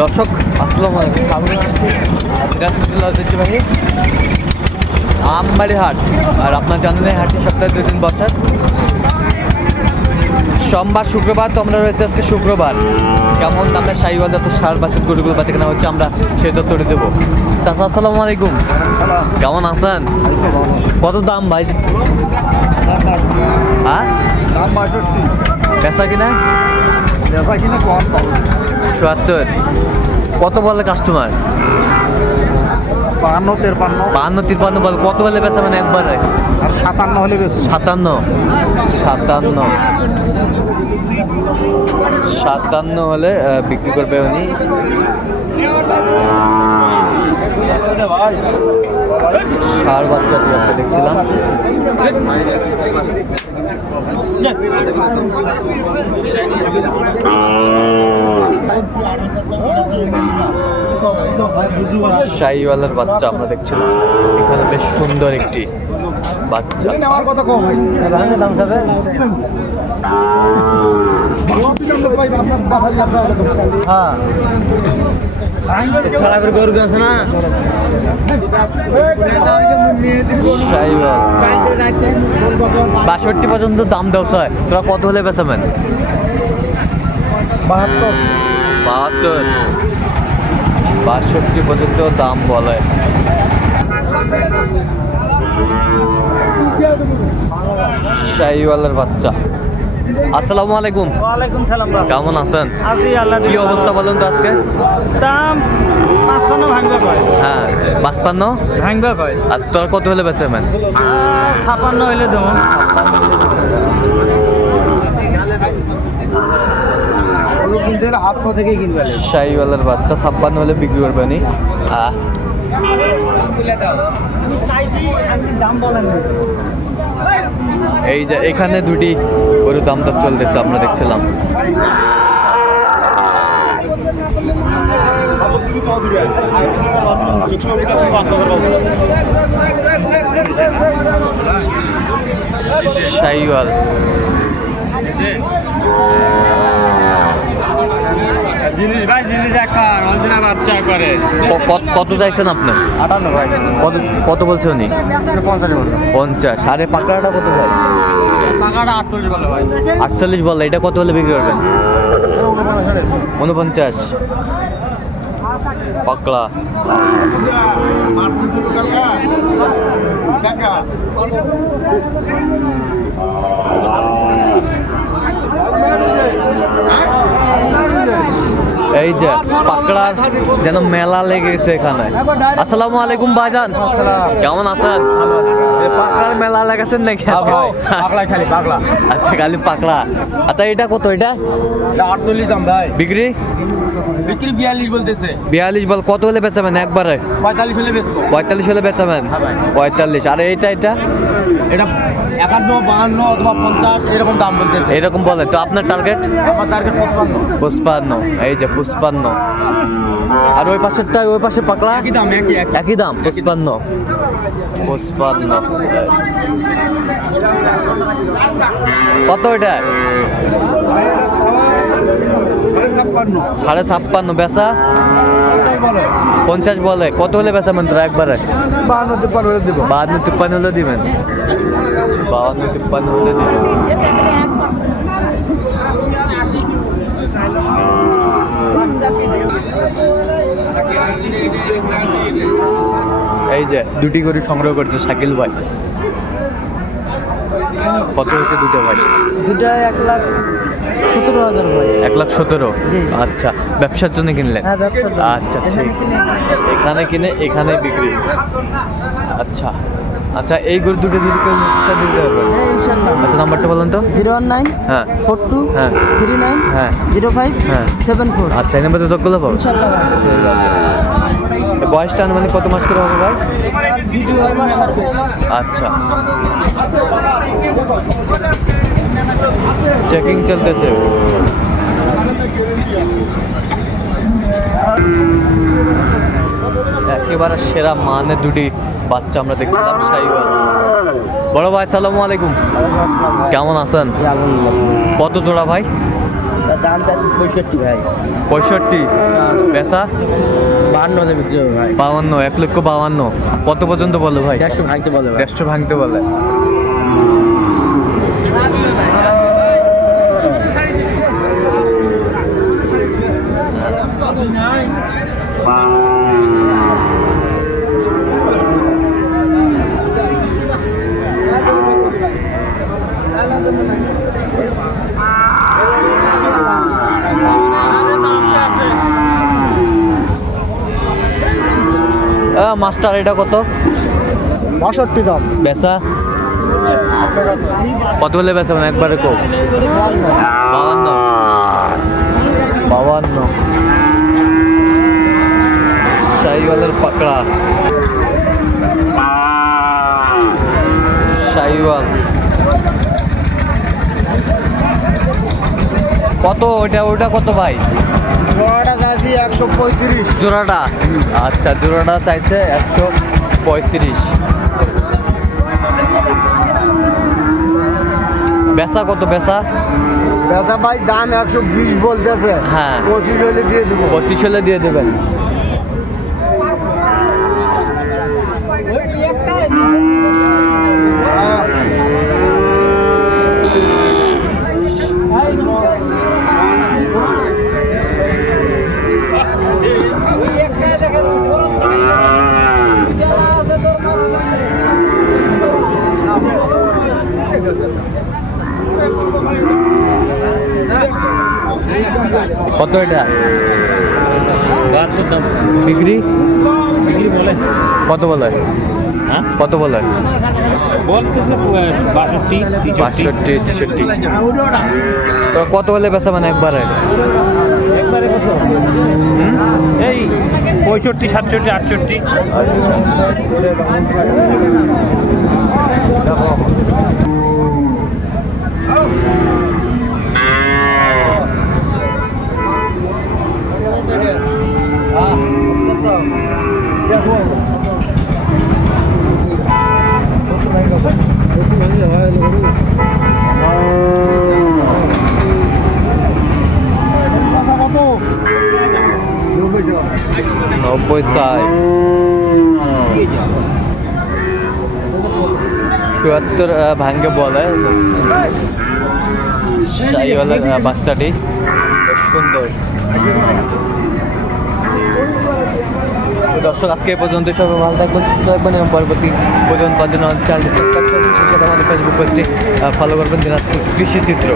দর্শক আসসালামু আলাইকুম। ঐতিহ্যবাহী আমবাড়ি হাট। আর আপনার জানেন এই হাটটি সপ্তাহে দুই দিন বছর সোমবার শুক্রবার তো আমরা রয়েছে আজকে শুক্রবার। কেমন দামে সাইওয়াল যত সার বাছুর গরুগুলো বাচ্চা কেনা হচ্ছে আমরা সেই তথ্যটি দেবো। চাচা আসসালামু আলাইকুম। কেমন আছেন? কত দাম ভাই? হ্যাঁ? দাম বাষট্টি। পেশা কিনা? বেচা কিনে কম চুয়াত্তর। কত বলে কাস্টমার বাহান্ন তেরপান্ন। বাহান্ন তিপ্পান্ন বল কত হলে বেচা মানে একবারে? সাতান্ন হলে বেশি সাতান্ন। সাতান্ন। সাতান্ন হলে বিক্রি করবে উনি। সার বাচ্চাটি আমরা দেখছিলাম। শাহিওয়ালার বাচ্চা আমরা দেখছিলাম। এখানে বেশ সুন্দর একটি বাচ্চা। আমার কথা কম হ্যাঁ। সারা করে গরু আছে না বাষট্টি পর্যন্ত দাম দেওয়া হয় তোরা কত হলে বেচাবেন বাহাত্তর। বাহাত্তর। বাষট্টি পর্যন্ত দাম বলে। শাহিওয়ালার বাচ্চা। আসসালামু আলাইকুম। ওয়ালাইকুম সালাম কেমন আছেন? আছি আল্লাহ কি অবস্থা বলুন তো আজকে? দাম পাঁচপান্ন ভাঙবে কয় হ্যাঁ পাঁচপান্ন? ভাঙবে কয় আজ তোরা কত হলে বেচাবেন ছাপান্ন হইলে দেবো। কিনতে বাচ্চা ছাপ্পান্ন হলে বিক্রি করবে নি আহ, এই যে এখানে দুটি গরু দাম দাম চলতেছে আমরা দেখছিলাম। শাহিওয়াল। জিনিস ভাই জিনিস দেখার অঞ্জনা বাচ্চা করে। কত- কত চাইছেন আপনি? আটান্ন ভাই। কত কত বলছে উনি? পঞ্চাশ পঞ্চাশ। আরে পাকড়াটা কত ভাই? টাকাটা আটচল্লিশ বলে ভাই। আটচল্লিশ বলে এটা কত হলে বিক্রি করবেন? উনপঞ্চাশ পাকড়া। এই যে পাকড়া যেন মেলা লেগেছে এখানে। আসসালামু আলাইকুম ভাইজান। কেমন আছেন? পাকড়ার মেলা লেগেছেন নাকি? পাগলা খালি পাগলা আচ্ছা খালি পাকড়া। আচ্ছা এটা কত এটা? আটচল্লিশ দাম ভাই। বিক্রি? বিক্রি বিয়াল্লিশ বলতেছে। বিয়াল্লিশ বল কত হলে বেচাবেন একবারে? পঁয়তাল্লিশ হলে বেচবো। পঁয়তাল্লিশ হলে বেচাবেন? হ্যাঁ পঁয়তাল্লিশ। আর এইটা এটা এটা একান্ন বাহান্ন অথবা পঞ্চাশ এরকম দাম বলতেছে। এরকম বলে। তো আপনার টার্গেট আমার টার্গেট পঁচপান্ন। পুষ্পান্ন এই যে পুষ্পান্ন আর ওই পাশেরটা ওই পাশে পাকলা? একই দাম একই দাম পুষ্পান্ন পুষ্পান্ন কত এটা সাড়ে ছাপ্পান্ন। বেচা? পঞ্চাশ বলে। কত হলে বেচাবেন তোরা একবারে? বাহান্ন তিপ্পান্ন হলে দেবো। বাহান্ন তিপ্পান্ন হলে দিবেন? বাহান্ন তিপ্পান্ন হলে দিবেন। এই যে দুটি গরু সংগ্রহ করছে শাকিল ভাই। কত হচ্ছে দুটো ভাই? দুটা এক লাখ সতেরো হাজার ভাই। এক লাখ সতেরো? আচ্ছা ব্যবসার জন্য কিনলেন? হ্যাঁ আচ্ছা এখানে ঠিক কিনে এখানে কিনে এখানে বিক্রি। আচ্ছা আচ্ছা এই গরু দুটো যদি কেউ নিতে দিতে হবে হ্যাঁ আচ্ছা নাম্বারটা বলুন তো। জিরো ওয়ান নাইন হ্যাঁ। ফোর টু হ্যাঁ। থ্রি নাইন হ্যাঁ। জিরো ফাইভ হ্যাঁ। Seven four. আচ্ছা এই নাম্বারটা যোগ করলে পাবো। ইনশাল্লাহ। বয়সটা আনুমানিক কত মাস করে হবে ভাই? আচ্ছা। চেকিং চলতেছে। একেবারে সেরা মানে দুটি বাচ্চা আমরা দেখছিলাম সাইওয়াল বড় ভাই সালামু আলাইকুম। কেমন আছেন? কত জোড়া ভাই? দাম যাচ্ছে পঁয়ষট্টি ভাই। পঁয়ষট্টি? বেচা? বাহান্ন হলে বিক্রি হবে ভাই। বাউান্ন এক লক্ষ বাউান্ন কত পর্যন্ত বলো ভাই? দেড়শো ভাঙতে বলে দেড়শো ভাঙতে বলে। আহ, মাস্টার এটা কত? বাষট্টি দাম। বেচা? কত বলে বেচা মানে? একবারে কো বাবান্ন বাবান্ন শাহিওয়ালের পাকড়া। শাহিওয়াল। কত? ওইটা ওইটা কত ভাই? একশো পঁয়ত্রিশ। জোড়াটা? আচ্ছা জোড়াটা চাইছে একশো পঁয়ত্রিশ। বেচা কত বেচা? বেচা ভাই দাম একশো বিশ বলতেছে। হ্যাঁ। পঁচিশ হলে দিয়ে দেবো। পঁচিশ হলে দিয়ে দেবেন। কত এটা বাহাত্তর দাম বিক্রি বিক্রি বলে। কত বলে? হ্যাঁ? কত বলে? বাষট্টি তেষট্টি। কত হলে বেচা মানে একবারে? একবারে কত? এই পঁয়ষট্টি সাতষট্টি আটষট্টি। নব্বই চুয়াত্তর ভাঙ্গে বলে। বাচ্চাটি। সুন্দর। দর্শক, আজকে পর্যন্ত সবাই ভালো থাকবেন, সুস্থ থাকবেন এবং পরবর্তী পর্যন্ত চ্যানেলটি সাবস্ক্রাইব করবেন। সেই সাথে আমাদের ফেসবুক পেজটি ফলো করবেন। দিনাজপুর কৃষি চিত্র